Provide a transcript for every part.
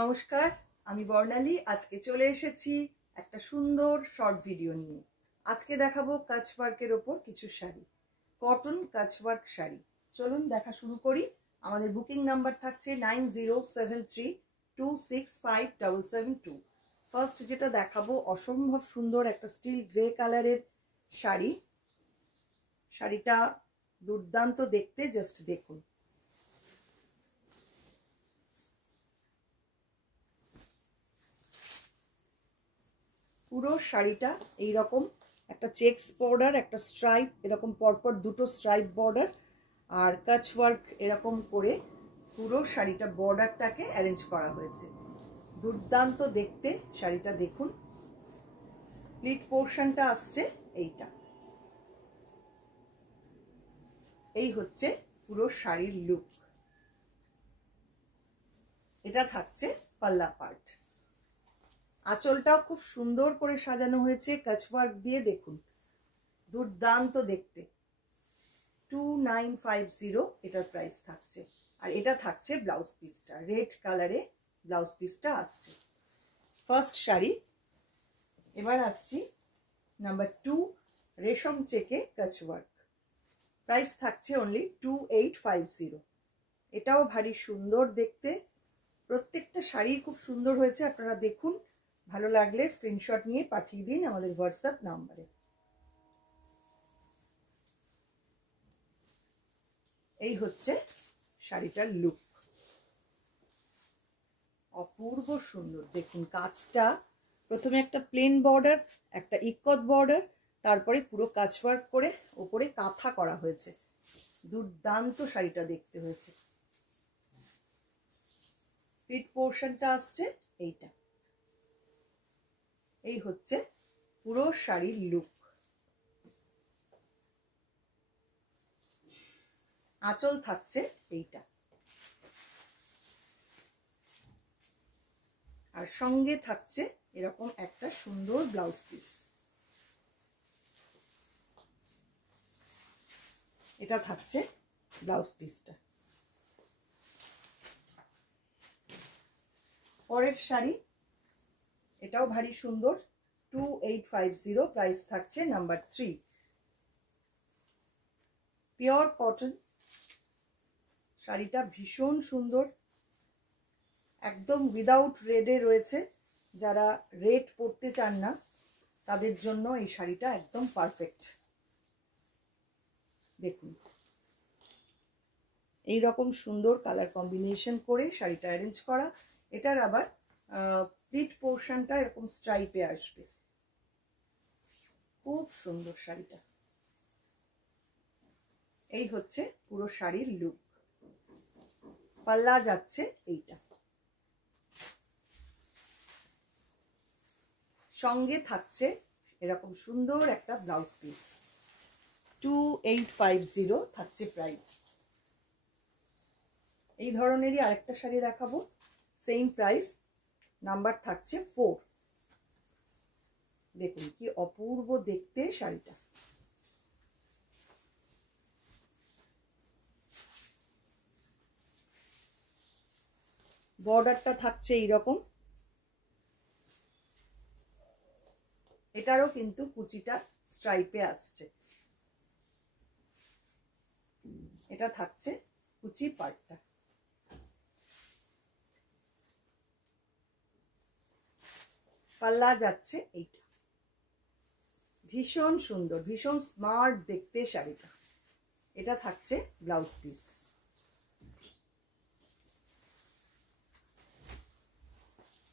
নমস্কার, আমি বর্ণালী। আজকে চলে এসেছি একটা সুন্দর শর্ট ভিডিও নিয়ে। আজকে দেখাবো কাচওয়ার্কের ওপর কিছু শাড়ি, কটন কাচওয়ার্ক শাড়ি। চলুন দেখা শুরু করি। আমাদের বুকিং নাম্বার থাকছে 9073265772। ফার্স্ট যেটা দেখাবো, অসম্ভব সুন্দর একটা স্টিল গ্রে কালারের শাড়ি। শাড়িটা দুর্দান্ত দেখতে, জাস্ট দেখুন। পুরো শাড়িটা এইরকম একটা চেকস বর্ডার, একটা স্ট্রাইপ, এরকম পরপর দুটো স্ট্রাইপ বর্ডার আর কাচ ওয়ার্ক এরকম করে পুরো শাড়িটা বর্ডারটাকে অ্যারেঞ্জ করা হয়েছে। দুর্দান্ত দেখতে শাড়িটা দেখুন। প্লিট পোর্শনটা আসছে এইটা। এই হচ্ছে পুরো শাড়ির লুক। এটা থাকছে পাল্লা পার্ট। আঁচলটাও খুব সুন্দর করে সাজানো হয়েছে কাচওয়ার্ক দিয়ে, দেখুন দুর্দান্ত দেখতে। 2950 এটার প্রাইস থাকছে। আর এটা থাকছে ব্লাউজ পিসটা, রেড কালারে ব্লাউজ পিসটা আসছে। ফার্স্ট শাড়ি। এবার আসছি নাম্বার 2, রেশম চেকে কাচওয়ার্ক। প্রাইস থাকছে অনলি 2850। এটাও ভারী সুন্দর দেখতে। প্রত্যেকটা শাড়ি খুব সুন্দর হয়েছে, আপনারা দেখুন। ভালো লাগলে স্ক্রিনশট নিয়ে পাঠিয়ে দিন আমাদের হোয়াটসঅ্যাপ নাম্বারে। এই হচ্ছে শাড়িটার লুক, অপূর্ব সুন্দর দেখুন। কাজটা প্রথমে একটা প্লেন বর্ডার, একটা ইকত বর্ডার, তারপরে পুরো কাচওয়ার্ক করে ওপরে কাঁথা করা হয়েছে। দুর্দান্ত শাড়িটা দেখতে হয়েছে। পিঠ পোর্শনটা আসছে এইটা। এই হচ্ছে পুরো শাড়ির লুক। আঁচল থাকছে এইটা, আর সঙ্গে থাকছে এরকম একটা সুন্দর ব্লাউজ পিস। এটা থাকছে ব্লাউজ পিসটা। পরের শাড়ি, এটাও ভারী সুন্দর। 2850 প্রাইস থাকছে। Number 3, pure cotton. শাড়িটা ভীষণ সুন্দর, একদম উইদাউট রেডে রয়েছে। যারা রেড পরতে চান না তাদের জন্য এই শাড়িটা একদম পারফেক্ট। দেখুন এই রকম সুন্দর কালার কম্বিনেশন করে শাড়িটা অ্যারেঞ্জ করা। এটার আবার প্লিট পোর্শনটা এরকম স্ট্রাইপে আসবে। খুব সুন্দর শাড়িটা। এই হচ্ছে পুরো শাড়ির লুক। পাল্লা যাচ্ছে এইটা। সঙ্গে থাকছে এরকম সুন্দর একটা ব্লাউজ পিস। 2850 থাকছে প্রাইস। এই ধরনেরই আরেকটা শাড়ি দেখাবো, সেম প্রাইস। নাম্বার থাকছে 4। দেখুন কি অপূর্ব দেখতে শাড়িটা। বর্ডারটা থাকছে এইরকম। এটারও কিন্তু কুচিটা স্ট্রাইপে আসছে। এটা থাকছে কুচি পার্টটা। পাল্লা যাচ্ছে এইটা। ভীষণ সুন্দর, ভীষণ স্মার্ট দেখতে শাড়িটা। এটা থাকছে ব্লাউজ পিস।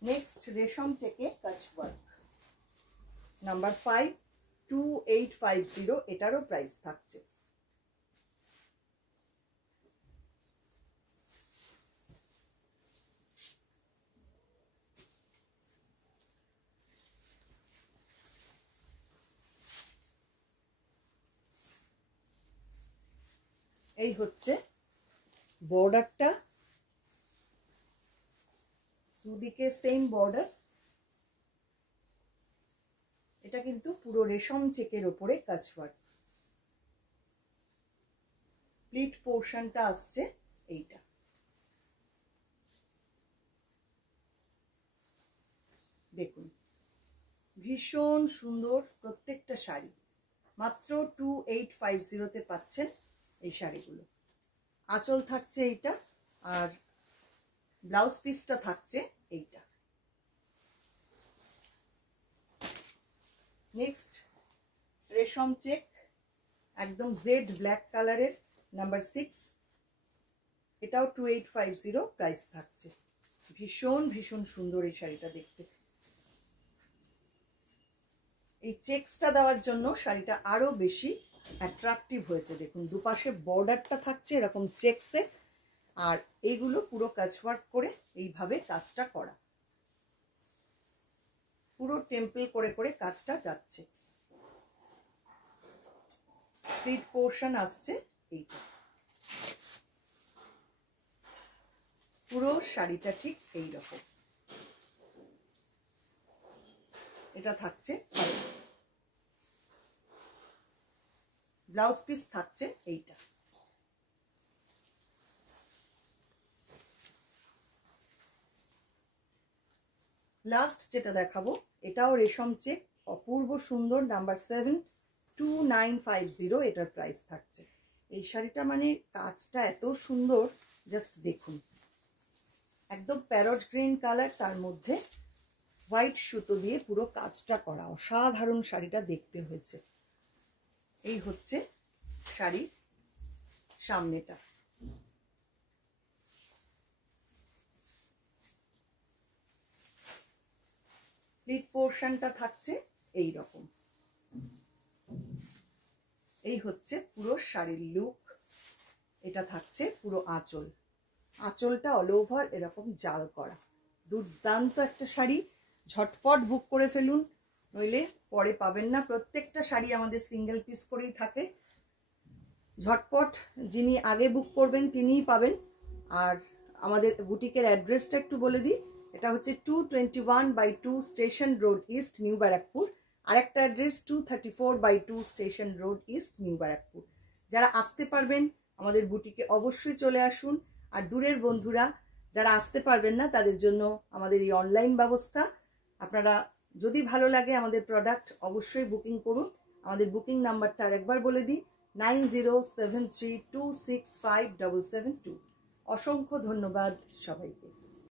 নেক্সট, রেশম চেকে কাচওয়ার্ক। নাম্বার 5, 2850 এটারও প্রাইস থাকছে। এই হচ্ছে বর্ডারটা, দুদিকে সেম বর্ডার। এটা কিন্তু পুরো রেশম চেকের ওপরে কাচওয়ার্ক। প্লিট পোর্শনটা আসছে এইটা। দেখুন ভীষণ সুন্দর প্রত্যেকটা শাড়ি, মাত্র 2850-তে পাচ্ছেন এই শাড়িগুলো। আঁচল থাকছে এইটা, আর ব্লাউজ পিসটা থাকছে এইটা। নেক্সট রেশম চেক, একদম জেড ব্ল্যাক কালারের, নাম্বার 6, এটাও 2850 প্রাইস থাকছে। ভীষণ ভীষণ সুন্দর এই শাড়িটা দেখতে। এই চেকসটা দেওয়ার জন্য শাড়িটা আরো বেশি অ্যাট্রাকটিভ হয়েছে। দেখুন দুপাশে বর্ডারটা থাকছে এরকম চেকসে, আর এইগুলো পুরো কাজওয়ার্ক করে এইভাবে কাজটা করা, পুরো টেম্পল করে করে কাজটা যাচ্ছে। ফ্রিট পোর্শন আসছে এইটা। পুরো শাড়িটা ঠিক এই রকম। এটা থাকছে ব্লাউজ পিস থাকছে এইটা। লাস্ট যেটা দেখাবো এটাও রেশম চেক, অপূর্ব সুন্দর, নাম্বার 7, 2950 এটার প্রাইস থাকছে। এই শাড়িটা মানে কাজটা এত সুন্দর, জাস্ট দেখুন, একদম প্যারট গ্রিন কালার, তার মধ্যে হোয়াইট সুতো দিয়ে পুরো কাজটা করা, অসাধারণ শাড়িটা দেখতে হয়েছে। এই হচ্ছে শাড়ির সামনেটা। প্লিট পোর্শনটা থাকছে এই রকম। এই হচ্ছে পুরো শাড়ির লুক। এটা থাকছে পুরো আঁচল, আঁচলটা অল ওভার এরকম জাল করা। দুর্দান্ত একটা শাড়ি, ঝটপট বুক করে ফেলুন, নইলে পরে পাবেন না। প্রত্যেকটা শাড়ি আমাদের সিঙ্গেল পিস করেই থাকে, ঝটপট যিনি আগে বুক করবেন তিনিই পাবেন। আর আমাদের বুটিকের অ্যাড্রেসটা একটু বলে দিই, এটা হচ্ছে 221/2 station road east, New Barrackpore. আরেকটা address 234/2 station road east, New Barrackpore. যারা আসতে পারবেন আমাদের বুটিকে অবশ্যই চলে আসুন। আর দূরের বন্ধুরা যারা আসতে পারবেন না তাদের জন্য আমাদের এই অনলাইন ব্যবস্থা। আপনারা যদি ভালো লাগে আমাদের প্রোডাক্ট অবশ্যই বুকিং করুন। আমাদের বুকিং নাম্বারটা আরেকবার বলে দিই, 9073265772। অসংখ্য ধন্যবাদ সবাইকে।